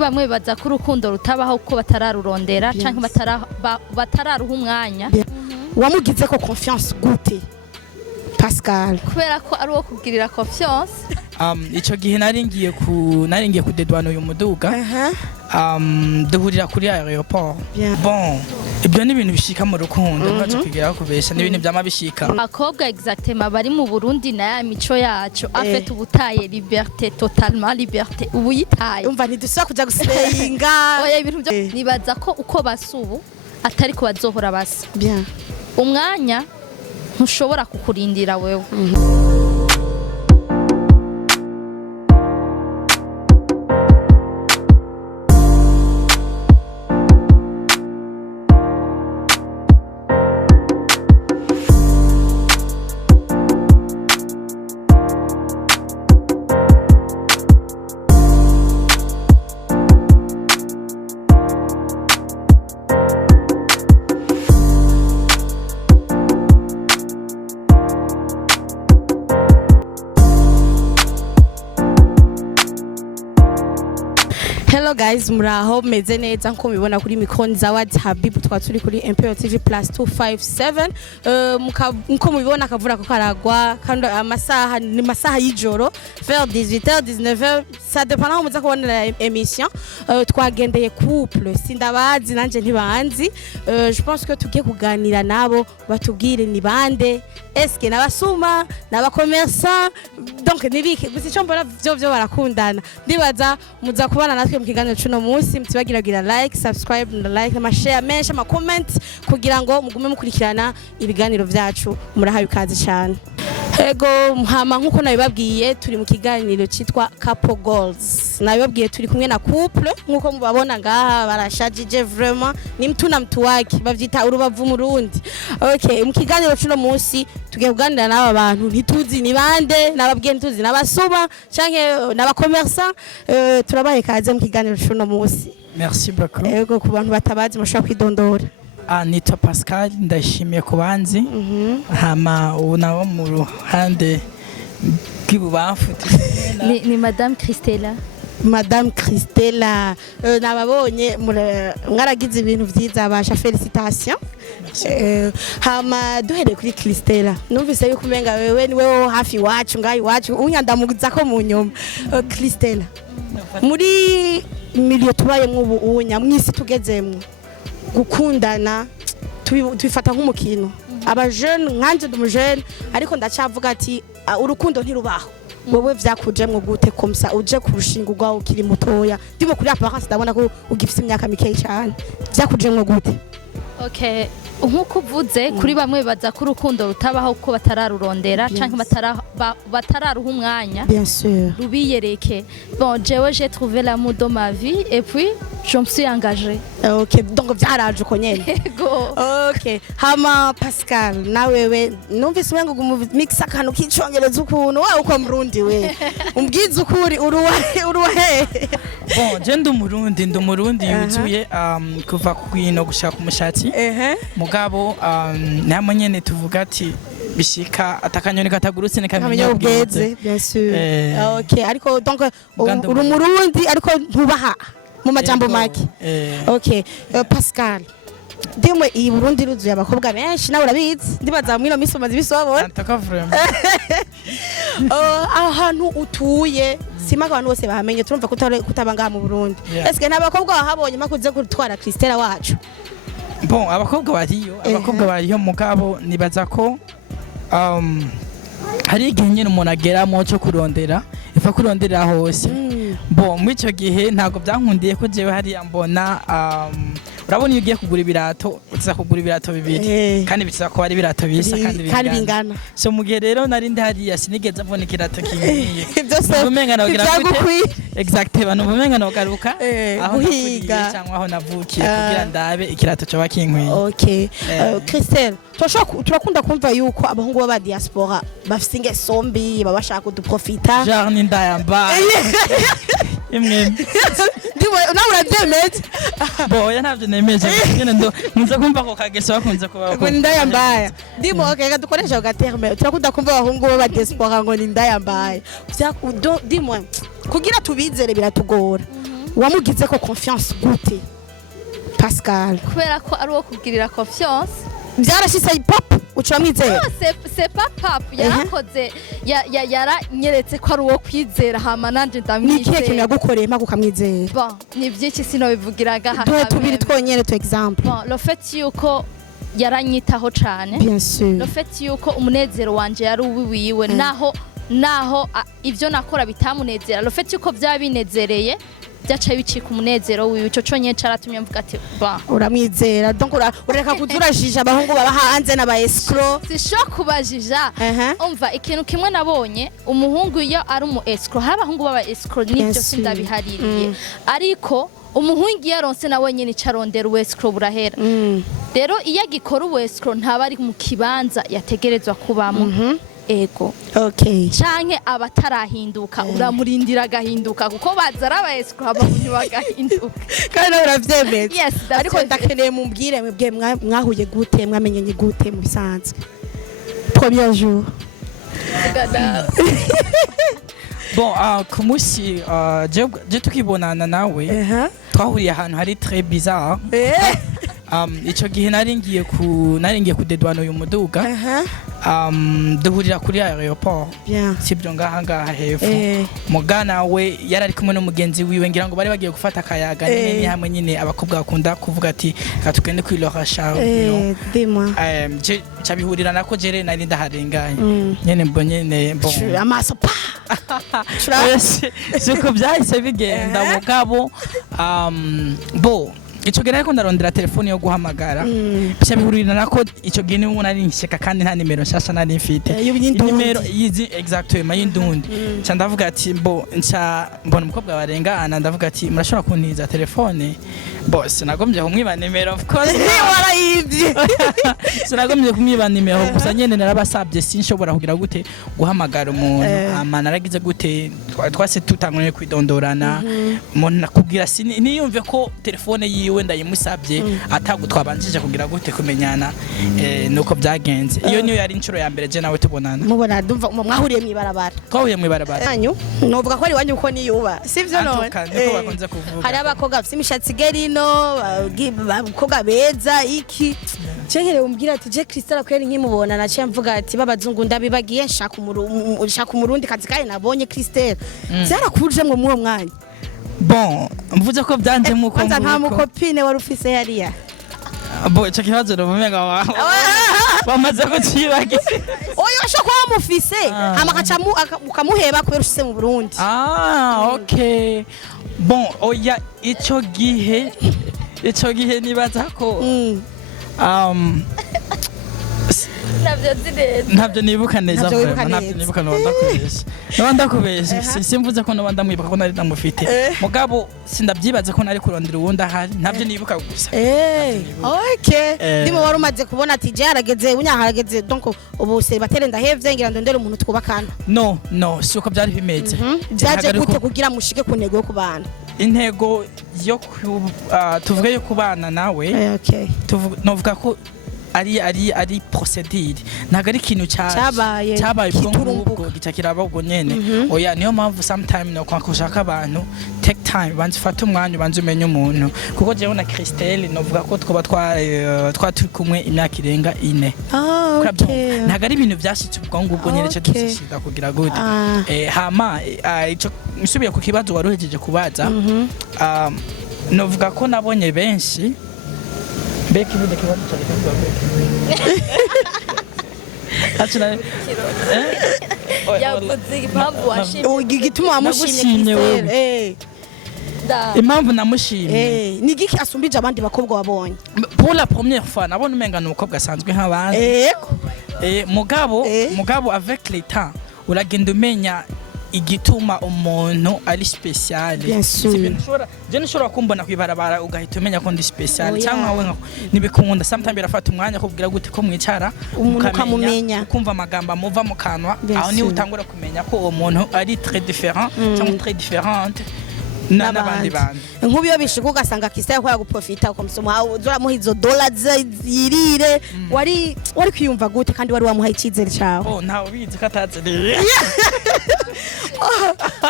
bamwe baza ko urukundo rutabaho kuko batararurondera canke batararuha umwanya. Wamugize ko confiance gute Pascal? Kubera ko ari wo kugirira confiance. Ico gihe naringiye kudedwana uyu muduga. Duhurira kuri aeroport. Bon, ibyo ni ibintu bishika mu rukundo nkaje kugera kubesha ni ibintu byama bishika. Abakobwa exactement bari mu Burundi na ya mico yacu afite ubutaye liberté, totalement liberté, ubuyitaye. Umva ntidusaba kuja guslayinga. Oya ibintu byo nibaza ko uko basubu atari ko bazohora basa. Bien. Umwanya ntushobora kukurindira wewe. Hello guys, muraho meze neza nko mubibona kuri micro Zawadi Habibu twaturi kuri MBAYA TV +257 nko mubibona akavura ko karagwa kandi amasaha ni masaha y'ijoro vers 18h 19h ça dépend aho muza kubonera émission twagendeye couple sindabazi nanje ntibanzi je pense que tugiye kuganira nabo batubwire ni bande est-ce que nabasuma nabakommerçant donc nibike gusa icyo mbona byo barakundana ndibaza muza kubana natwe mu kiganiro cuno munsi mutibagiragira like subscribe na like na share menshi ama comment kugira ngo mugume mukurikirana ibiganiro vyacu murahaye ukazi cyane. Ego mhama nkuko nabibabwiye turi mu kiganiro citwa couple goals. Nabibabwiye turi kumwe na couple nkuko mubabona ngaha barashajije vraiment ni mtu na mtu wake bavyita urubavu mu Rundi. Okay, mu kiganiro cuno munsi tugiye kuganira n'aba bantu ntituzi ni bande nababwiye ntituzi nabasuma canke nabakommerçant turabaye kaze mu kiganiro cuno munsi. Merci beaucoup. Ego ku bantu batabazi mushaka kwidondora. Nitwa Pascal ndashimiye kubanzi. Hama unawo mu ruhande bw'ibubamfu ni Madame Christella. Madame Christella nababonye mwaragize ibintu vyiza basha félicitations. Hama duhere kuri Christella numvise yuko umenga wewe ni wewe hafi wacu ngayi wacu unyandamugiza ko mu nyuma. Christella muri milieu tubayemwe ubu unya mwisi tugezemwe gukundana tubifata nk'umukino aba jeune nkanje ndumujene ariko ndacavuga ati urukundo ntirubaho wowe vyakujemwe gute komsa uje kurushinga rwawe ukiri mutoya ndimo kuri apparence ndabona ko ugifite imyaka mike cyane vyakujemwe gute? Okay, nkuko uvuze kuri bamwe baza ko urukundo rutabaho kuko batararurondera canke batararuha umwanya. Bien sûr. Rubiyereke. Bon, j'ai trouvé l'amour dans ma vie et puis je me suis engagée. Okay, donc vyaraje uko nyene. Ego. Okay, hama Pascal na wewe numvise wengo gumixa kanu kicongereza ukuntu wawe uko Murundi we. Umbwiza ukuri uruwahe. Bon, je ndumurundi yuzuye kuva kwino gushaka umushatsi. Mugabo namwe nyene tuvuga ati bishika atakanyoni katagurutse nekamenya ubweze. Bien sûr. Okay, ariko donc uri Murundi ariko ntubaha mu majambo make. Okay, Pascal Dimo i Burundi ruzuye abakobwa benshi nawe urabizi ndibaza mwino misomazi bisobona. Antaka vraiment. Ahantu utuye sima abantu bose bahamenye turumva kutabanga mu Burundi. Est-ce que nabakobwa bahabonye makuze gutwara Christella wacu? Bon, abakobwa bariyo mugabo nibaza ko hari igihe nyine umuntu ageramo cyo kurondera ifa kurondera hose. Bon, muri icyo gihe ntabwo byankundiye ko jewe hariya mbona urabona iyo ugiye kugura ibirato uza kugura ibirato bibiri kandi biza ko ari ibirato bisa kandi bingana. So mu gihe rero nari ndi hariya sinigeze mbona ikirato kingiye. Umenga exactement abantu umenga nogaruka aho guhiga cyangwa aho navukiye kugira ndabe ikirato cyo bakinkwiye. Okay, Christelle turakunda kumva yuko abahungu baba diaspora bafite ingeso mbi babashaka kuduprofita genre indaya imwe ndiwe nawe urabyemeza. Bo ya ntabyo nemeje nyine ndo muze kumva ko kageso bakunze kuba indaya mbaya ndimo. Okay, dukoresha ugaterme turakunda kumva abahungu baba diaspora ngo ni indaya mbaya ndimo kugira tubizere biratugora. wamugize ko confiance gute Pascal kubera ko ari uwo kugirira confiance byarashitse pop ucamwizera c'est pas pap yarakoze yaranyeretse ko ari uwo kwizera hama nanje ndamwizera ni kihe kintu yagukoreye mpaka ukamwizera bon ni byinshi sinobivugiraga duhe tubiri twonyene tu exemple bon le fait yuko yaranyitaho cane bien sûr le fait yuko umunezero wanje yari uwiwiwe naho ivyo nakora bitamunezera le fait yuko byabinezereye byaca bicika umunezero wiwe ico conye caratumye mvuga ati ba uramwizera donc ureka kuzurajija abahungu baba hanze n'aba escrow sisho kubajija umva ikintu kimwe nabonye umuhungu iyo ari umu escrow hari abahungu baba escrow nivyo sindabihaririye ariko umuhungu yaronse nawe nyene carondera uwescrow burahera rero iyo agikora uwescrow ntaba ari mu kibanza yategerezwa kubamo ego okay canke abatarahinduka uramurindira gahinduka kuko bazara abaescrow abahunyu bagahinduka kandi uravyemeza yes ariko ndakeneye mumbwire mwebwe mwahuye gute mwamenyenye gute mu bisanzwe premier jour bon ku munsi je tukibonana nawe twahuriye ahantu hari très bizarre ico gihe naringiye kudedwana uyu muduga duhurira kuri aeroport sibyo ngaha hepfo mugana we yarari kumwe n'umugenzi wiwe ngira ngo bari bagiye gufata akayaga nini hamwe nyine abakobwa bakunda kuvuga ati katugende kwilorasha je cabihurira nako jere nari ndaharenganye nyene mbonyene bon amaso pa suko byahise bigenda mugabo bo ico gihe ariko ndarondera telefone yo guhamagara bisha bihurira nako ico gihe niwe nari nsheka kandi nta nimero nshasha nari mfite nimero yizi exactement y'indundi nca ndavuga ati mbona umukobwa barengana ndavuga ati murashobora kuntiza telefone boss nagombye kumwiba nimero of course warayivye sinagombye kumwiba nimero gusa nyene narabasabye sinshobora kugira gute guhamagara umuntu ama naragize gute twase tutangwe kwidondorana umuntu nakubwira niyumve ko telefone yiwe ndayimusabye atagutwabanjije kugira gute kumenyana nuko byagenze iyo niyo yari incuro ya mbere je nawe tubonana mubona ndumva mwahuriye mwibarabara twahuye mwibarabara yanyu novuga ko ari wanyu uko niyuba sivyo none niko bakunze kuvuga hari abakobwa bafite imishatsi gerino abakobwa beza iki cengere umbwira ati je Christelle kweri nkimubona naciye mvuga ati babazungu ndabibagiye nshaka umurundi kazi kaye nabonye Christelle zarakuje mwe muwo mwanya bon mvuze ko byanje muko kwanza nta mukopine wari ufise hariya bo ico kibazo no mumenga wawe bamaze kucibagira oyo shoko wamufise hama kacamu ukamuheba kubera ushise mu Burundi okay bon oya ico gihe nibaza ko ntabyo nibuka neza ntabyo nibuka ndakubesha simvuze ko nabanda mwibuka ko nari ndamufite mugabo sindabyibaza ko nari kurondera uwundi ahari ntabyo nibuka gusa okay ndimo wari umaze kubona ati je harageze unyaharageze donc ubu se batere ndahevye ngira ndondera umuntu twubakana no suko byari bimeze byaje gute kugira mushike ku ntego yo kubana intego yo tuvuge yo kubana nawe novuga ko ari procedure ntago ari ikintu cyabaye ubwo gica kiraba ubwo nyene oya niyo mpamvu sometime no kwakushaka abantu take time banze fata umwanya banze umenye umuntu kuko jewe na Christelle novuga ko twoba turi kumwe imyaka irenga 4 ntago ari ibintu byashitse ubwo ngubwo nyene cyo dusishida kugira gute hama ico nsubiye ku kibazo waruhejeje kubaza novuga ko nabonye benshi Beki bude kibazo cyane Achana yavuze impamvu washimye gituma wamushimye Christelle impamvu namushimye ni giki asumbije abandi bakobwa wabonye pour la première fois nabona umenga n'umukobwa asanzwe nk'abandi mugabo avec le temps uragenda umenya igituma umuntu ari special je nshobora kumbona kwibarabara ugahita umenya ko ndi special cyangwa we nibikunda sometimes birafata umwanya kubwira gute ko mwicara ukamumenya ukumva amagambo muva mu kanwa aho ni utangura kumenya ko uwo muntu ari très différent cyangwa très différente n'abandi bandi nk'ubiyo bishika ugasanga Christelle yakora guprofita ukamusoma uzoramuha izo dollars yirire wari kwiyumva gute kandi wari wamuhaye icyizere cyawe ntawe bizi ko ataziriye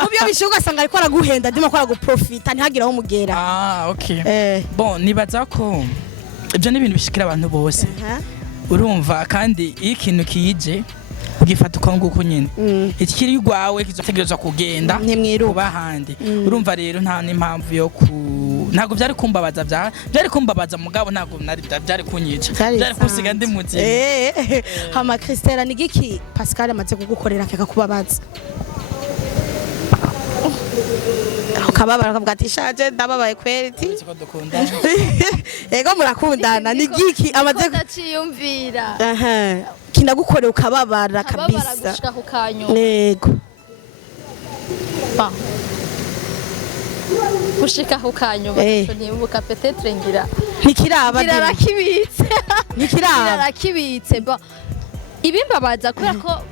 Mubyo bishuka asanga ariko araguhenda ndimo ko araguprofita ntihagire aho mugera. Okay. Bon nibaza ko ibyo ni ibintu bishikira abantu bose. Urumva kandi iyo ikintu kije ugifata uko nguko nyine ikiri rwawe kizotegerezwa kugenda kuba handi. Urumva rero nta n'impamvu yo ntago byari kumbabaza byari kumbabaza mugabo ntago byari kunyica byari kusiga ndi mutima. Hama Christella ni giki Pascal amaze kugukorera keka kubabaza ukababara akavuga ati shaje ndababaye kweri ego murakundana ni giki amaze kudaciyumvira kindagukorera ukababara kabisa gushika ku kanyuma yego gushika ku kanyuma nibuka peut-être ngira ntikirakibitse ntikirakibitse ibimbabaza kubera ko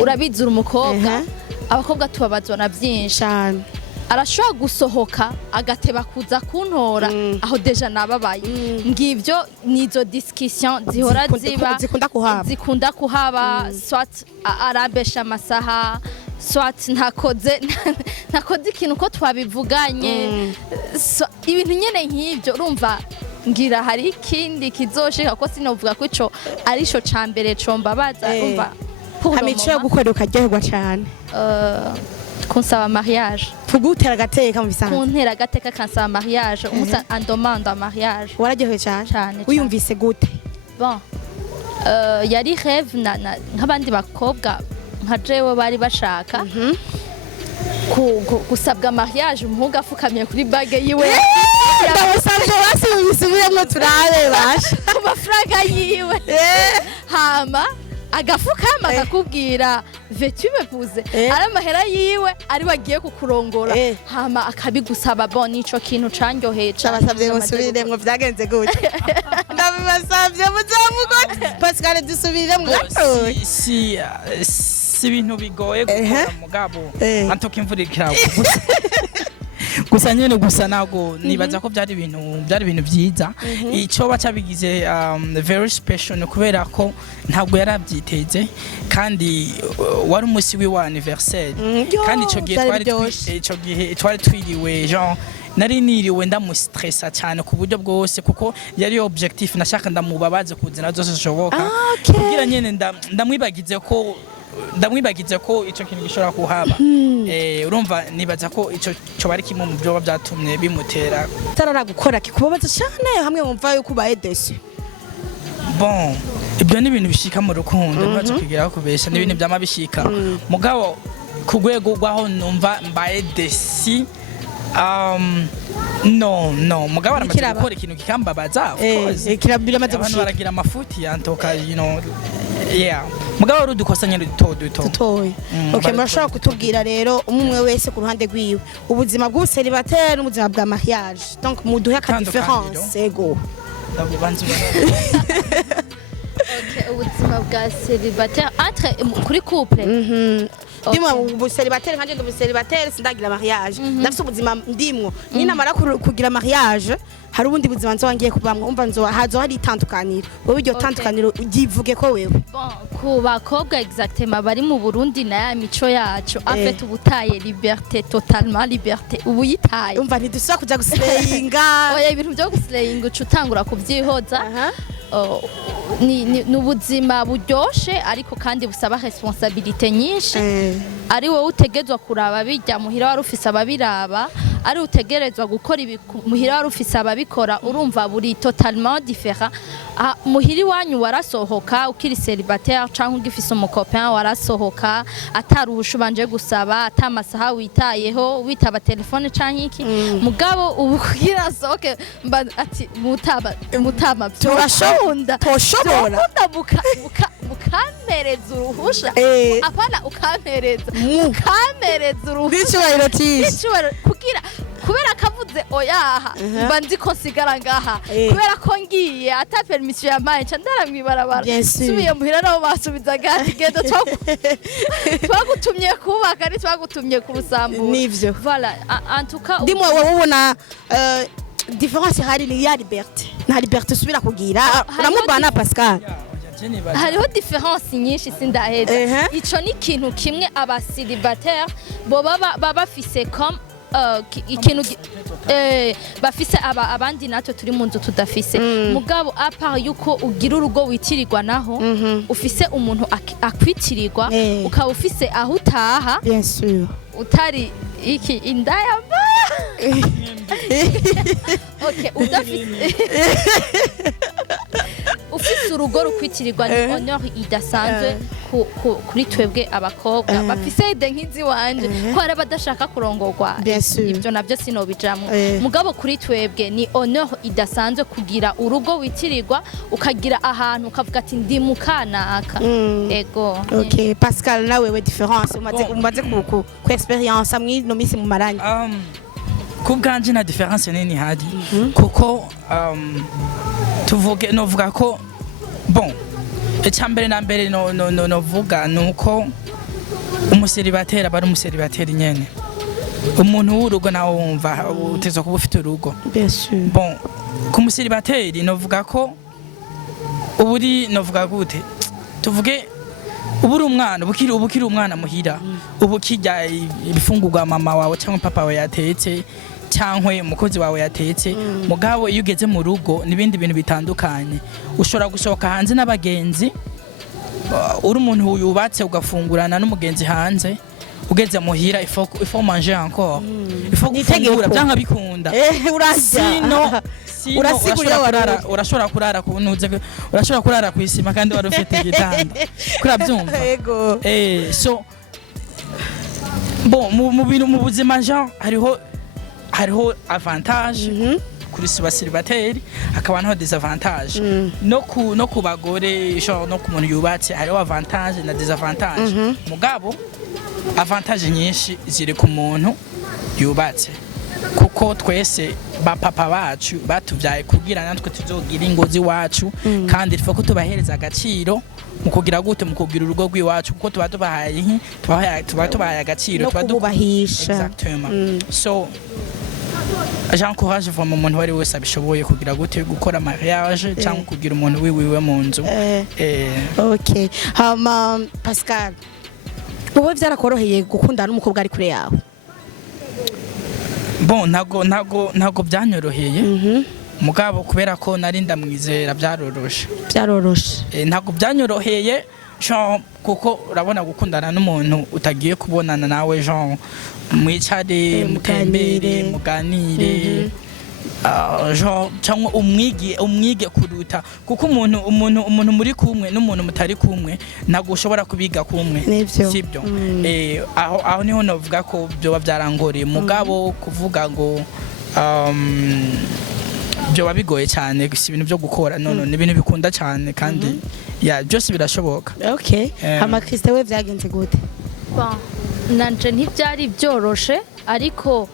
urabizi umukobwa abakobwa tubabazwa na byinshi cyane arashobora gusohoka agateba kuza kuntora aho deja nababaye ngivyo nizo discussion zihora ziba zikunda kuhaba soit arabesha amasaha soit ntakoze ikintu ko twabivuganye ibintu nyene nk'ivyo urumva ngira hari ikindi kizoshika ko sinovuga ko ico arisho cambere combabaza urumva hamico yo gukorera ukaryoherwa cyane kunsaba mariage kugutera agateka mu bisanzwe kuntera agateka kansaba mariage umusa andomanda mariage wararyohewe cyane wiyumvise gute bon yari rêve nk'abandi bakobwa nka jewe bari bashaka gusabwa mariage umuhungu afukamye kuri bage yiwe ndabasabye basi bisubiremo turabe basha ku mafaranga yiwe hama agafukama akakubwira vetu mepuze ari amahera yiwe ari bagiye kukurongora hama akabigusaba bon nico kintu canyoheye cyabasabye musubiremo byagenze gute ndabibasabye muzamugote Pascal dusubiremo gato si ibintu bigoye gukora mugabo antoka imvura ikirago gusa nyene gusa nago nibaza ko byari ibintu byiza ico baca bigize very special kubera ko ntabwo yarabyiteze kandi wari umusi wi wa anniversaire kandi ico gihe twari twiriwe genre nari niriwe ndamustressa cyane ku buryo bwose kuko yari objectif nashaka ndamubabaze kuzina zose zishoboka kugira nyene ndamwibagize ko ico kintu gishobora kuhaba urumva nibaza ko ico cyo bari kimwe mu byo byatumye bimutera tarara gukora kikubabaza cyane hamwe mumva yuko ubaye desi. Bon ibyo ni ibintu bishika mu rukundo nibaza kugera kubesha ni ibintu byama bishika mugabo kugwego gwaho numva mbaye desi no mugabo aramaze gukora ikintu kikambabaza of course kirabira amaze gushika baragira amafuti yantoka mugabo rudukosanye dutoye okay murashobora kutubwira rero umwe wese ku ruhande rwiwe ubuzima bw'ubuseribateri n'ubuzima bwa mariage donc muduhe ka difference ego ubuzima bwa célibataire entre kuri couple ndimo ubuseribateri nkanje ndubuseribateri sindagira mariage ndafite ubuzima ndimwo ninamara kugira mariage hari ubundi buzima nzongiye kubamwe umva hazo hari itandukaniro wowe iryo tandukaniro ugivuge ko wewe ku bakobwa exactement bari mu Burundi na ya mico yacu afite ubutaye liberté totalement liberté ubuyitaye umva ntidusubira kuja guslayinga oya ibintu byo guslayinga ucutangura kubyihoza ni ubuzima buryoshe ariko kandi busaba responsabilité nyinshi ari wowe utegezwa kuraba bijya muhira wari ufise ababiraba ari utegerezwa gukora muhira wari ufise ababikora urumva buri totalement différent muhiri wanyu warasohoka ukiri célibataire canke ugifise umucopain warasohoka ataruhusha ubanje gusaba atamasaha witayeho witaba telefone canke iki mugabo ubu kugira soke ati mutama turashobora mukampereza uruhusha apana ukampereza uruhusha kugira kubera kavuze oyaha mba nzi ko sigara ngaha kubera ko ngiye ata permission ya manje ndaramwibarabara subiye muhira nabo basubizaga gendo twagutumye kubaka ari twagutumye ku rusambu nivyo voilà en tout cas ndimo wowe ubona différence hari ni ya liberté na liberté subira kugira uramubana Pascal hariho difference nyinshi sindaheza ico ni ikintu kimwe aba célibataire bo baba bafise comme ikintu bafise abandi natwe turi mu nzu tudafise mugabo apart yuko ugira urugo witirirwa naho ufise umuntu akwitirirwa ukaba ufise aho utaha bien sûr utari iki indaya okay udafise ufise urugo rukwitirirwa ni honor idasanzwe kuri twebwe abakobwa bafise ide nkizi wanje ko ari badashaka kurongorwa ibyo navyo sinobijamwe mugabo kuri twebwe ni honor idasanzwe kugira urugo witirirwa ukagira ahantu ukavuga ati ndi mukanaka ego okay Pascal nawe we difference umaze ku experience amwe no misi mu maranye kubwanje na difference nini hadi kuko tuvuge novuga ko bon ecambere na mbere novuga nuko umuseribatera bari umuseribatera nyene umuntu w'urugo nawe wumva utezwa kuba ufite urugo bon ku museribateri novuga ko uburi novuga gute tuvuge uburi umwana ubukiri umwana muhira ubukijya ibifungurwa mama wawe cyangwa papa wawe yatetse cyangwa umukozi wawe yatetse mugabo iyo ugeze mu rugo nibindi bintu bitandukanye ushobora gusohoka hanze n'abagenzi uri umuntu yubatse ugafungurana n'umugenzi hanze ugeze muhira ifo manger encore ifo gufungura byanga bikunda sino urashobora kurara ku ntuze urashobora kurara ku isima kandi wari ufite igitanda kurabyumva so bon mu bintu mu buzima Jean hariho avantage kuri célibataire akaba naho désavantage no ku bagore genre no ku muntu yubatse hariho avantage na désavantage mugabo avantage nyinshi ziri ku muntu yubatse kuko twese ba papa bacu batuvyaye kugira natwe tuzogira ingozi wacu kandi tufako tubahereza agaciro mu kugira gute mu kugira urugo rw'iwacu kuko tuba tubahaye agaciro tuba tubahisha exactement so j'encourage vraiment umuntu wari wese abishoboye kugira gute gukora mariage cyangwa kugira umuntu wiwiwe mu nzu okay Pascal wowe byarakoroheye gukundana n'umukobwa ari kure yawe bon ntago byanyoroheye mugabo kubera ko nari ndamwizera byaroroshe ntago byanyoroheye kuko urabona gukundana n'umuntu utagiye kubonana nawe Jean mwicare mutembere muganire Jean cyangwa umwige kuruta kuko umuntu muri kumwe n'umuntu mutari kumwe ntago ushobora kubiga kumwe sibyo aho niho navuga ko byo byarangoreye mugabo kuvuga ngo byo bigoye cyane gusa ibintu byo gukora none ibintu bikunda cyane kandi byose birashoboka okay hama Christe we byagenze gute bon nanje ntibyari byoroshe ariko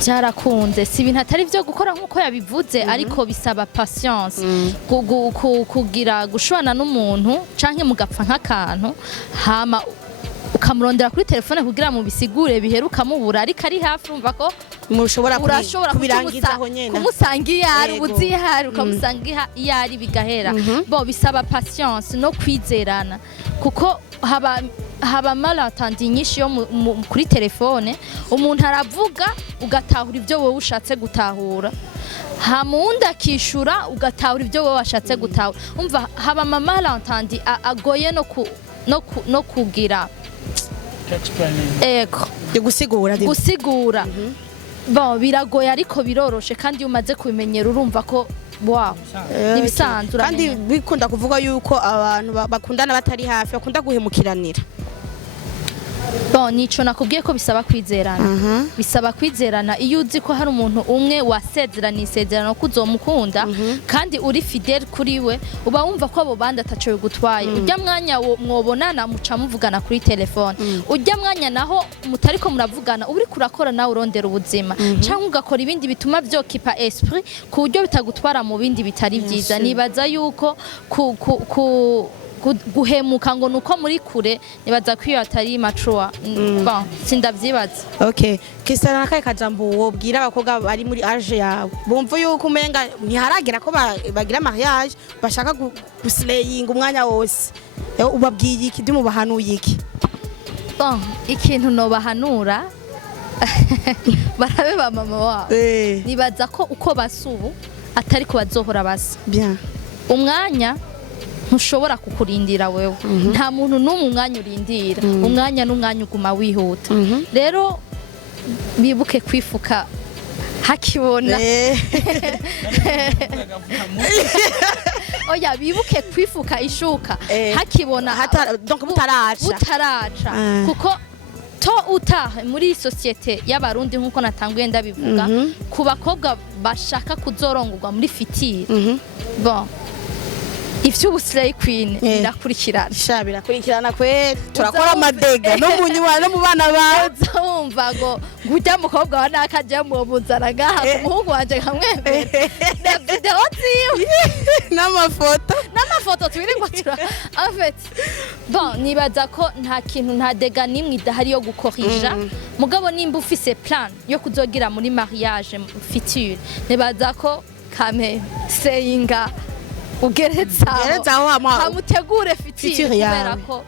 byarakunze si ibintu atari byo gukora nkuko yabivuze ariko bisaba patience kugira gushwana n'umuntu canke mugapfa nk'akantu hama ukamurondera kuri telefone kugira mu bisigure biheruka mubura ariko ari hafi umva ko urashobora kubirangizaho nyene kumusanga iyari ubuzihari ukamusanga iyari bigahera bo bisaba patience no kwizerana kuko haba malentendu nyinshi yo kuri telefone umuntu aravuga ugatahura ibyo wowe ushatse gutahura hamundi akishura ugatahura ibyo wowe washatse gutahura umva haba malentendu agoye no kugira ego gusigura bon biragoye ariko biroroshe kandi iyo umaze kubimenyera urumva ko wow nibisanzwe kandi bikunda kuvuga yuko abantu bakundana batari hafi bakunda guhemukiranira bon nico nakubwiye ko bisaba kwizerana bisaba kwizerana iyo uzi ko hari umuntu umwe wasezerana isezerano ko uzomukunda kandi uri fidèle kuri we uba wumva ko abo bandi ataco gutwaye ujya mwanya mwobonana muca muvugana kuri telefone ujya mwanya naho mutariko muravugana uri kurakora nawe urondera ubuzima cyangwa ugakora ibindi bituma byokipa esprit ku buryo bitagutwara mu bindi bitari byiza nibaza yuko guhemuka ngo nuko muri kure nibaza ko iyo atari mature bon sindavyibaza. Okay, Cristiano nakaye kajambo wobwira abakobwa bari muri age yawe bumva yuko umenga ntiharagera ko bagira mariage bashaka guslaying umwanya wose ubabwiye iki ndimu bahanuye iki? Bon ikintu no bahanura barabe ba mama wabo nibaza ko uko basubu atari ko bazohora basa bien. Umwanya ntushobora kukurindira wewe nta muntu n'umwe umwanya urindira umwanya n'umwanya uguma wihuta rero bibuke kwifuka hakibona oya bibuke kwifuka ishuka hakibona donc butaraca kuko to utaha muri societe y'abarundi nkuko natanguye ndabivuga ku bakobwa bashaka kuzorongurwa muri fitire bon ifite ubuslay queen birakurikirana kweri turakora amadega no mu nyuma no mu bana bawe uzumva ngo ngujya mukobwa wa nakaje mu buzara ngaha umuhungu wanje kamwemere na video ziwe n'amafoto twirirwa tura en fait bon nibaza ko nta kintu nta dega nimwe idahari yo gukorija mugabo nimba ufise plan yo kuzogira muri mariage future nibaza ko kame sayinga ugeretsaho hamutegure fitire kubera ko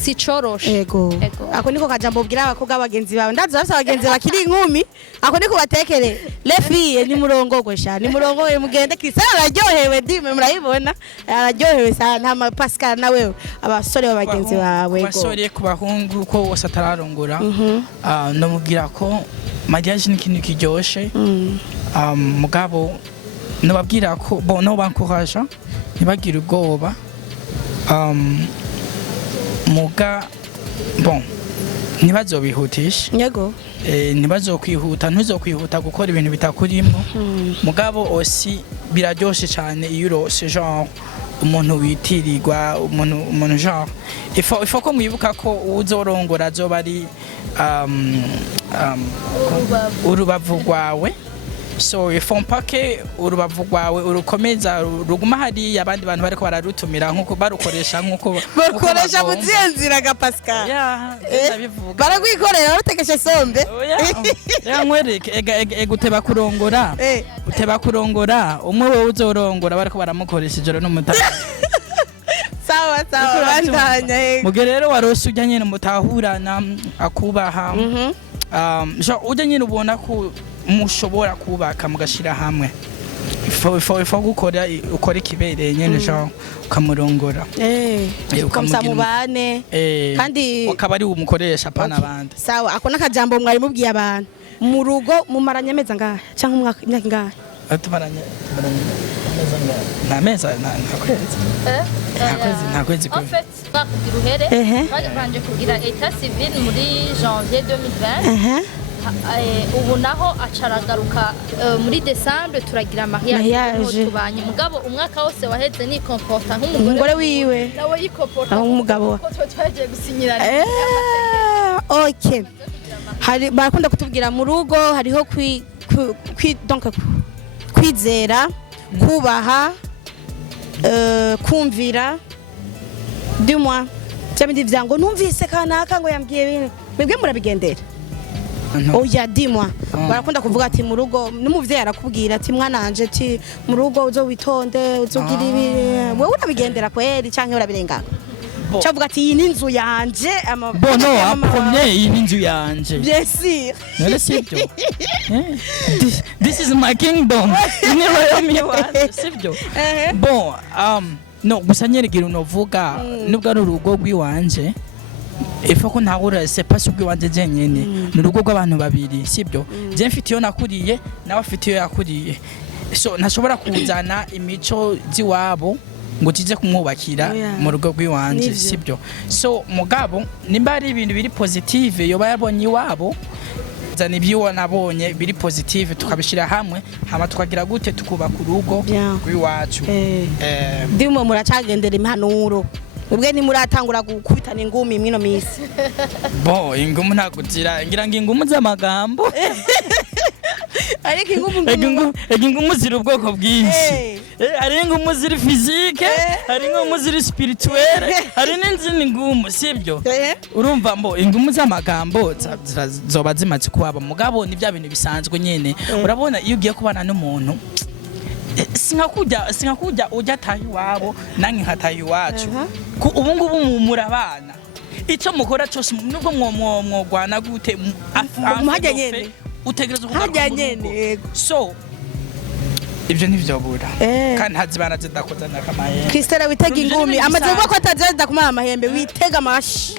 si coroshe. Ego ako niko kajambo ubwira abakobwa bagenzi bawe ndaza bafite abagenzi bakiri inkumi ako niko batekere les filles ni murongogwe sha ni murongogwe mugende Cristiano araryohewe dime murayibona araryohewe sana nta Pascal na wewe abasore babagenzi bawe ego abasore ku bahungu ko wose atararongora no mubwira ko mariage ni ikintu kiryoshe mugabo nababwira ko bon no bancourage ntibagire ubwoba muga bon ntibazobihutisha yego ntibazokwihuta ntuzokwihuta gukora ibintu bitakurimo mugabo osi biraryoshe cyane iyo urose genre umuntu witirirwa umuntu genre ifo ko mwibuka ko uzorongora azoba ari urubavu rwawe so ifompake urubavu rwawe urukomeza ruguma hari abandi bantu bariko bararutumira nkuko barukoresha barukoresha muzenzira ga Pascal ndabivuga baragwikorera rutekesha sombe ya nkwereke guteba kurongora uteba kurongora umwe wewe uzorongora bariko baramukoresha ijoro n'umutaka sawa bandanya muge rero warose ujya nyine mutahurana akubaha ujya nyine ubona ko mushobora kubaka mugashira hamwe ifo gukora ukora ikibereye nyene jo ukamurongora ukamsamubane kandi ukaba ari umukoresha pana abandi sawa ako nakajambo mwari mubwiye abantu mu rugo mumaranye ameza ngahe canke umwaka imyaka ngahe tumaranye nta meza nta kwezi en fait bakugira uhere baganje kugira état civil muri janvier 2020 ubu naho acaragaruka muri December turagira mariage tubanye mugabo umwaka wose waheze ni comporta nk'umugore wiwe nawe yikomporta nk'umugabo twaje gusinyirana okay hari barakunda kutubwira mu rugo hariho donc kwizera kubaha kumvira dumwa cyabindi vyango numvise kanaka ngo yambwiye bine mwebwe murabigendera oya dimwa barakunda kuvuga ati mu rugo n'umuvyeyi arakubwira ati mwananje ati mu rugo uzo witonde uzogira ibi wewe urabigendera kweri canke urabirengana chavuga ati iyi ninzu yanje bono premier iyi ninzu yanje bien sûr none sibyo this is my kingdom ni royaume yanje sibyo bon no gusa nyeregira unovuga nubwo ari urugo rw'iwanje ifo ko ntahura c'est pas ubwi wanje jenyene ni urugo rw'abantu babiri sibyo je mfite iyo nakuriye nawe afite iyo yakuriye so ntashobora kuzana imico ziwabo ngo tije kumwubakira mu rugo rw'iwanje sibyo so mugabo nimba ari ibintu biri positive yoba yabonye iwabo zana ibyo nabonye biri positive tukabishira hamwe hama tukagira gute tukubaka urugo rw'iwacu ndimo muracagendera impanuro ubwe ni muratangura gukubitana ingumi mwino misi bo ingumu ntakuzira ngira ngo ingumu z'amagambo ariko ingumu ziri ubwoko bwinshi hari ingumu ziri physique hari ingumu ziri spirituelle hari n'izindi ngumu sibyo urumva mbo ingumu z'amagambo zoba zimaze kuba mugabo ni bya bintu bisanzwe nyene urabona iyo ugiye kubana n'umuntu sinakujya ujya tahi wabo nange nkatahi wacu ubu ngubu murabana icyo mukora cyose nubwo mwogwana gute muhajya nyene utegereza kugaruka nyene so ibyo ntivyobura kandi hazibana zidakozana kamahembe Kristera witega ingumi amaze kuvuga ko atazenda kumara amahembe witega amashi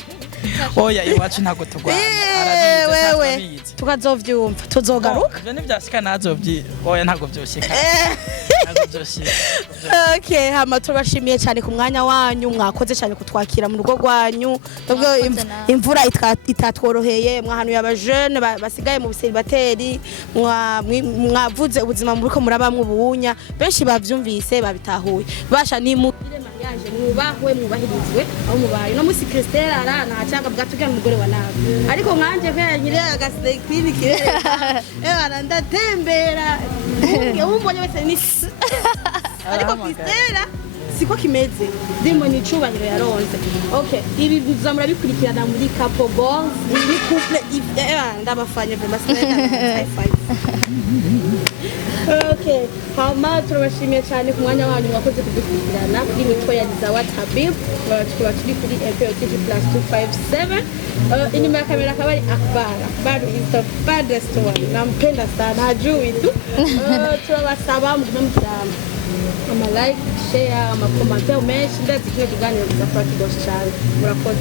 oya iwacu ntago tugwana wewe tukazovyumva tuzogaruka ibyo ntivyashika nazovyi oya ntago vyoshika okay hama turashimiye cyane ku mwanya wanyu mwakoze cyane kutwakira mu rugo rwanyu nubwo imvura itatworoheye mwahanuye abajeune basigaye mu biseribateri mwavuze ubuzima buriko murabamwe ubunya benshi bavyumvise babitahuye basha ni mugire mariage mwubahwe mwubahirizwe aho mubaye no musi Kristera arana acanga bwatugana umugore wa nawe ariko nkanje kwanyire agaside clinic era ndatembera umbonye wese ni ariko Kristera siko kimeze ndimo ni cubahiro yaronze okay ibi bizamura bikurikirana muri couple goals ni couple ndabafanye vema high five okay hama turabashimiye cyane ku mwanya wanyu wakoze kudukurikirana kuri mitwe ya Zawad Habib tukaba turi kuri MBAYA+257 inyuma ya kamera kabari Akbar is the baddest one nampenda sana hajui tu turabasaba mugumutama ama like share ama comment menshi ndazi kino kiganiro kizafata kidoshye cyane murakoze